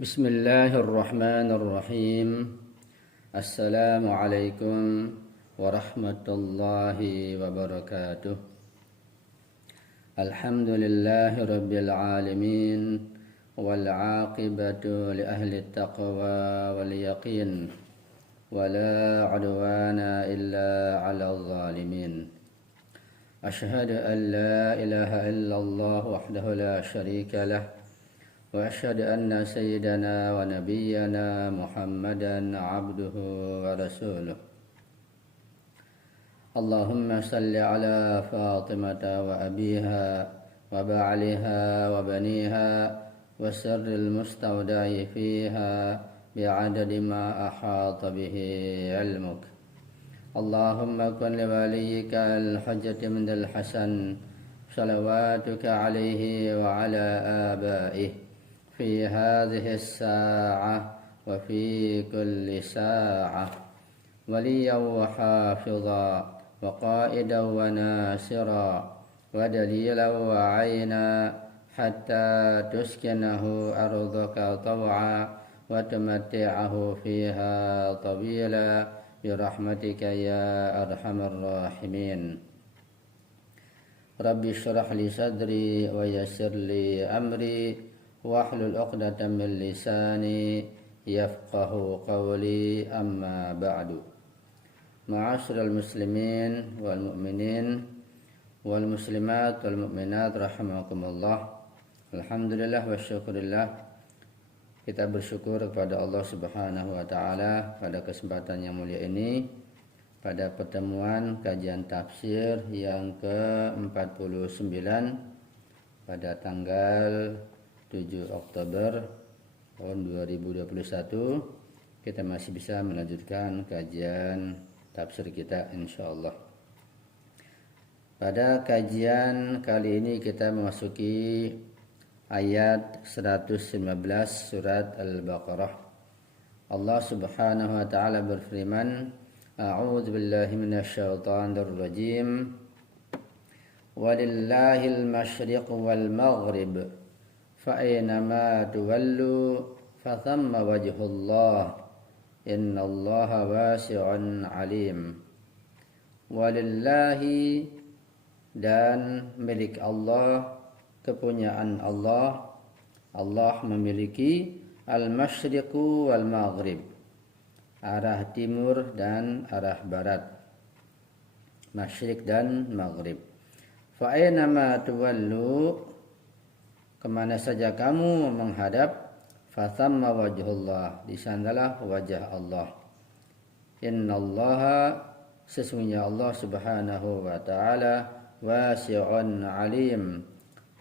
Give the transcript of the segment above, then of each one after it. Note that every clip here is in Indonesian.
Bismillahirrahmanirrahim. Assalamualaikum warahmatullahi wabarakatuh. Alhamdulillahi rabbil alamin wal aqibatu li ahli taqwa wal yaqin wala udwana illa 'alal zalimin. Ashhadu an la ilaha illallah wahdahu la syarika lah wa asyhadu anna sayyidana wa nabiyyana Muhammadan abduhu wa rasuluh. Allahumma salli ala Fatimata wa abiha wa ba'liha wa baniha wa sirril mustawda'i fiha bi'adadi ma ahata bihi ilmuk. Allahumma kun li waliyika al-hujjati min al-hasan salawatuka alaihi wa ala abaihi في هذه الساعة وفي كل ساعة وليا وحافظا وقائدا وناصرا ودليلا وعينا حتى تسكنه أرضك طوعا وتمتعه فيها طويلا برحمتك يا أرحم الراحمين. رب اشرح لي صدري ويسر لي أمري wahlul 'uqdatam min lisani yafqahu qawli, amma ba'du. Ma'asyiral muslimin wal mu'minin wal muslimat wal mu'minat rahimakumullah. Alhamdulillah wa syukurillah, kita bersyukur kepada Allah Subhanahu wa taala pada kesempatan yang mulia ini, pada pertemuan kajian tafsir yang ke-49 pada tanggal 7 Oktober tahun 2021, kita masih bisa melanjutkan kajian tafsir kita insyaallah. Pada kajian kali ini kita memasuki ayat 115 surat Al-Baqarah. Allah Subhanahu wa taala berfirman, A'udzu billahi minasyaitonir rajim. Walillahil masyriq wal maghrib فأينما تولوا فثم وجه الله إن الله واسع عليم. Walillahi, dan milik Allah, kepunyaan Allah. Allah memiliki al-masyriqu wal maghrib, arah timur dan arah barat, masyriq dan maghrib. Fa aynama tuwallu, kemana saja kamu menghadap, fathamma wajhullah, di sanalah wajah Allah. Innallaha, sesungguhnya Allah Subhanahu wa taala, wasi'un alim,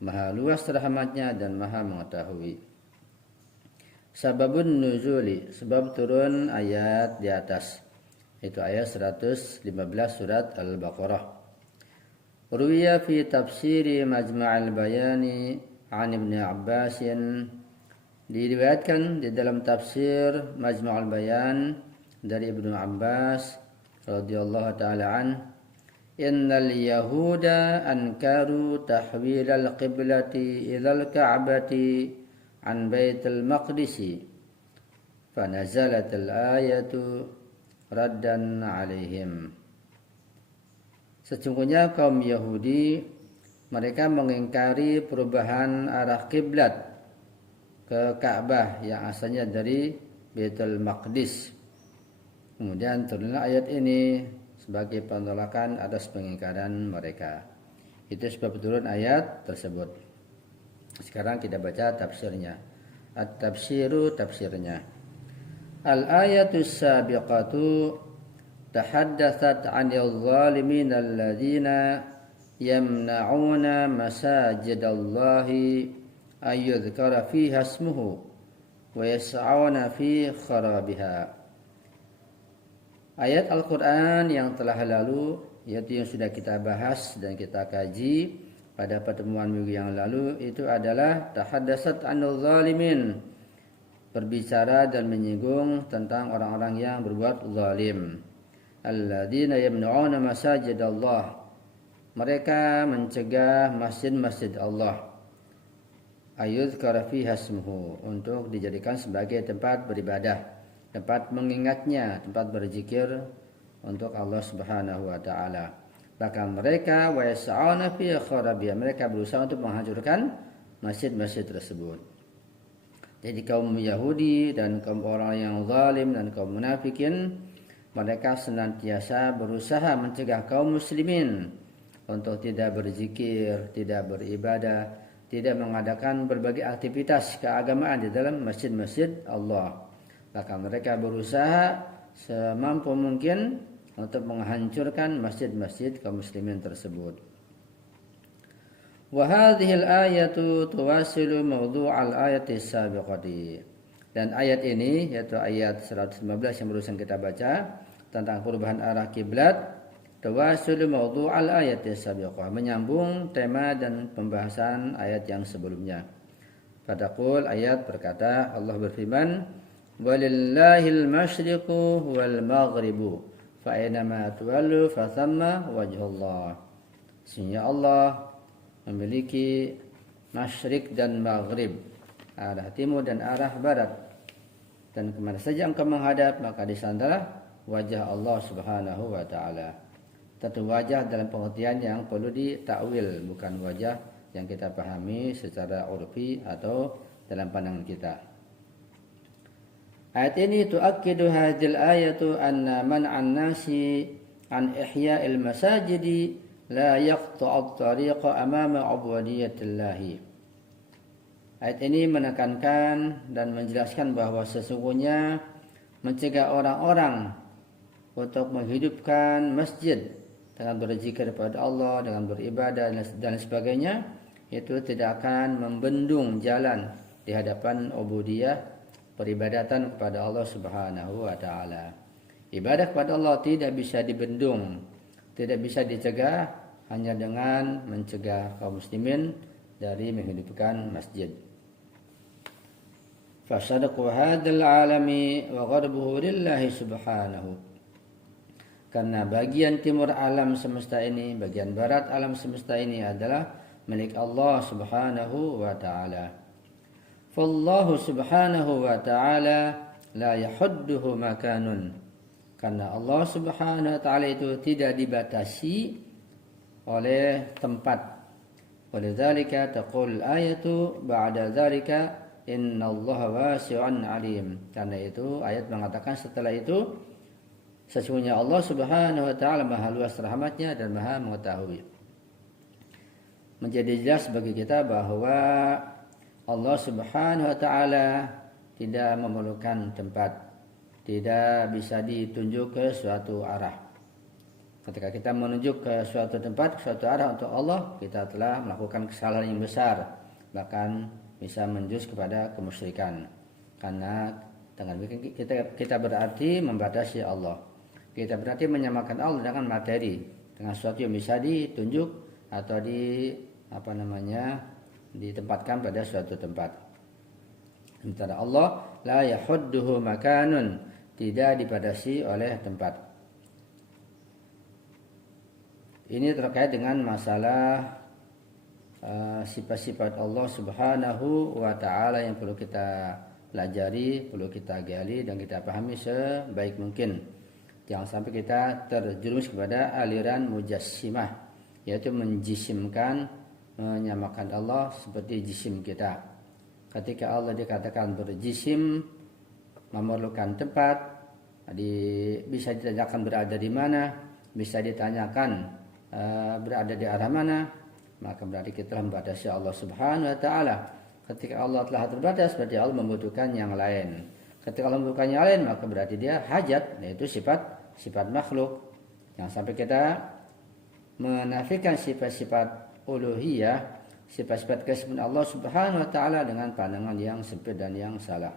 maha luas rahmatnya dan maha mengetahui. Sababun nuzuli, sebab turun ayat di atas, itu ayat 115 surat Al-Baqarah. Ruwiya fi tafsiri Majma'al Bayani an Ibn Abbas, diriwayatkan di dalam tafsir Majma'ul Bayan dari Ibnu Abbas radhiyallahu taala an, innal yahuda ankaru tahwil al-qiblati ila al-ka'bati an baitul maqdis fanazalat al-ayatu raddan alaihim. Sesungguhnya kaum Yahudi, mereka mengingkari perubahan arah kiblat ke Ka'bah yang asalnya dari Baitul Maqdis. Kemudian turunlah ayat ini sebagai penolakan atas pengingkaran mereka. Itu sebab turun ayat tersebut. Sekarang kita baca tafsirnya. At-tafsiru, tafsirnya. Al-ayatus sabiqatu tahaddathat 'anil zalimin alladzina yamna'una masajidallahi ayyudhkara fiha ismuhu wa yas'auna fi kharabiha. Ayat Al-Quran yang telah lalu, yaitu yang sudah kita bahas dan kita kaji pada pertemuan minggu yang lalu, itu adalah tahaddatsat 'anil zalimin, berbicara dan menyinggung tentang orang-orang yang berbuat zalim. Alladzina yamna'una masajidallah, mereka mencegah masjid-masjid Allah. ayuzkara fiha ismuhu, untuk dijadikan sebagai tempat beribadah, tempat mengingatnya, tempat berzikir untuk Allah Subhanahu wa taala. Bahkan mereka wa yas'auna fi kharabiha, mereka berusaha untuk menghancurkan masjid-masjid tersebut. Jadi kaum Yahudi dan kaum orang yang zalim dan kaum munafikin, mereka senantiasa berusaha mencegah kaum muslimin untuk tidak berzikir, tidak beribadah, tidak mengadakan berbagai aktivitas keagamaan di dalam masjid-masjid Allah. Bahkan mereka berusaha semampu mungkin untuk menghancurkan masjid-masjid kaum muslimin tersebut. Wa hadhil ayatu tuwasilu mawdu'al ayati sabiqati. Dan ayat ini, yaitu ayat 115 yang barusan kita baca tentang perubahan arah kiblat, tuwasilu mawdu'al ayati sabiqah, menyambung tema dan pembahasan ayat yang sebelumnya. Padaqul, ayat berkata, Allah berfirman, walillahil masyriqu wal maghribu fa aynama tuwallu fa thamma wajhullah. Sesungguhnya Allah memiliki masyrik dan maghrib, arah timur dan arah barat, dan kemana saja engkau menghadap maka di sanalah wajah Allah Subhanahu wa taala. Tentu wajah dalam pengertian yang perlu ditakwil, bukan wajah yang kita pahami secara urfi atau dalam pandangan kita. Ayat ini tuakkidu hadhil ayatu anna man'an nasi an ihya'il masajidi la yaqta'u at-tariqa amama 'ubudiyatillahi. Ayat ini menekankan dan menjelaskan bahwa sesungguhnya mencegah orang-orang untuk menghidupkan masjid dengan berzikir kepada Allah, dengan beribadah dan sebagainya, itu tidak akan membendung jalan di hadapan ubudiyah, peribadatan kepada Allah Subhanahu wa taala. Ibadah kepada Allah tidak bisa dibendung, tidak bisa dicegah hanya dengan mencegah kaum muslimin dari menghidupkan masjid. Fasadaqu hadzal alami wa gharbuhu lillahi subhanahu. Karena bagian timur alam semesta ini, bagian barat alam semesta ini adalah milik Allah Subhanahu wa taala. Fallahu Subhanahu wa taala la yahudduhu makanun. Karena Allah Subhanahu wa taala itu tidak dibatasi oleh tempat. Walidzalika taqul ayatu ba'da dzalika innallaha wasi'un 'alim. Karena itu ayat mengatakan setelah itu sesungguhnya Allah Subhanahu wa taala Maha luas rahmatnya dan Maha mengetahui. Menjadi jelas bagi kita bahwa Allah Subhanahu wa taala tidak memerlukan tempat, tidak bisa ditunjuk ke suatu arah. Ketika kita menunjuk ke suatu tempat, ke suatu arah untuk Allah, kita telah melakukan kesalahan yang besar, bahkan bisa menjurus kepada kemusyrikan. Karena dengan kita berarti membatasi Allah. Kita berarti menyamakan Allah dengan materi, dengan sesuatu yang bisa ditunjuk atau ditempatkan pada suatu tempat. Sementara Allah la yahudduhu makanun, tidak dibatasi oleh tempat. Ini terkait dengan masalah sifat-sifat Allah Subhanahu wa taala yang perlu kita pelajari, perlu kita gali dan kita pahami sebaik mungkin. Jangan sampai kita terjerumus kepada aliran mujassimah, yaitu menjisimkan, menyamakan Allah seperti jisim kita. Ketika Allah dikatakan berjisim, memerlukan tempat, bisa ditanyakan berada di mana, bisa ditanyakan berada di arah mana, maka berarti kita telah membatasi Allah Subhanahu wa taala. Ketika Allah telah terbatas, berarti Allah membutuhkan yang lain. Ketika Allah membutuhkan yang lain, maka berarti dia hajat, yaitu sifat makhluk. Yang sampai kita menafikan sifat-sifat uluhiyah, sifat-sifat kesempurnaan Allah Subhanahu wa taala dengan pandangan yang sempit dan yang salah.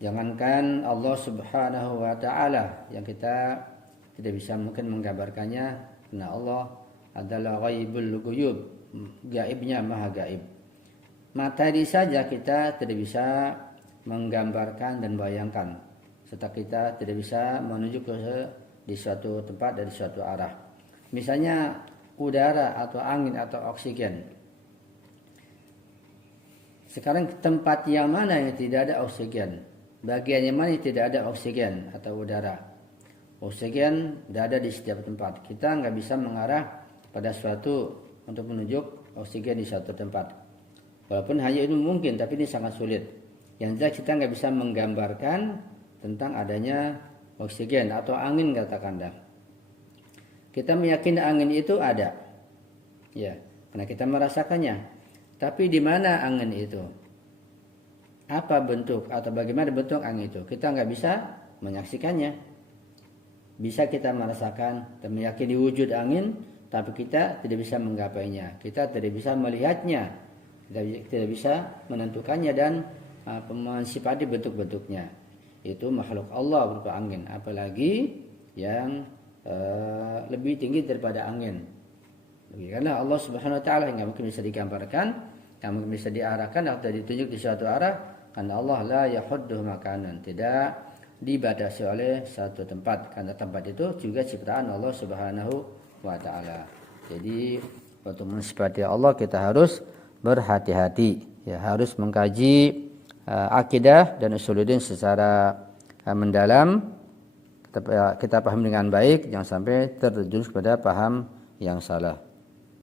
Jangankan Allah Subhanahu wa taala yang kita tidak bisa mungkin menggambarkannya, karena Allah adalah ghaibul ghuyub, gaibnya maha gaib. Materi saja kita tidak bisa menggambarkan dan bayangkan, serta kita tidak bisa menunjuk di suatu tempat dari suatu arah. Misalnya udara atau angin atau oksigen. Sekarang tempat yang mana yang tidak ada oksigen? Bagian yang mana yang tidak ada oksigen atau udara? Oksigen berada di setiap tempat. Kita nggak bisa mengarah pada suatu untuk menunjuk oksigen di suatu tempat. Walaupun hanya itu mungkin, tapi ini sangat sulit. Yang jelas kita nggak bisa menggambarkan tentang adanya oksigen atau angin katakanlah. Kita meyakini angin itu ada, ya, karena kita merasakannya. Tapi di mana angin itu? Apa bentuk atau bagaimana bentuk angin itu? Kita nggak bisa menyaksikannya. Bisa kita merasakan dan meyakini wujud angin, tapi kita tidak bisa menggapainya. Kita tidak bisa melihatnya. Kita tidak bisa menentukannya dan mensifati bentuk-bentuknya. Itu makhluk Allah berupa angin. Apalagi yang lebih tinggi daripada angin. Karena Allah Subhanahu Wa Taala yang mungkin bisa digambarkan, yang mungkin bisa diarahkan atau ditunjuk di suatu arah. Karena Allah la yahudduh makanan, tidak dibatasi oleh satu tempat. Karena tempat itu juga ciptaan Allah Subhanahu Wa Taala. Jadi untuk mensifati Allah kita harus berhati-hati, ya, harus mengkaji akidah dan usuluddin secara mendalam. Kita paham dengan baik, jangan sampai terjerumus pada paham yang salah.